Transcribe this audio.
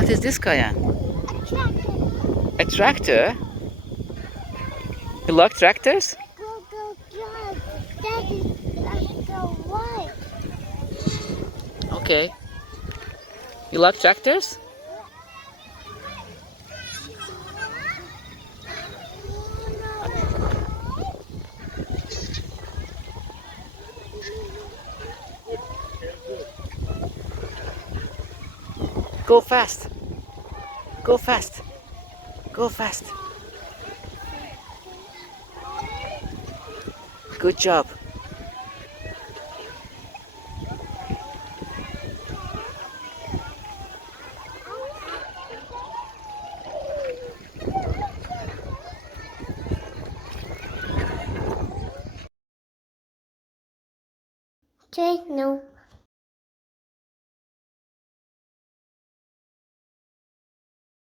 What is this, Kayan? A tractor? You like tractors? Go, go, drive. Daddy, let's go white. Okay. You like tractors? Go fast. Go fast. Go fast. Good job. Traino.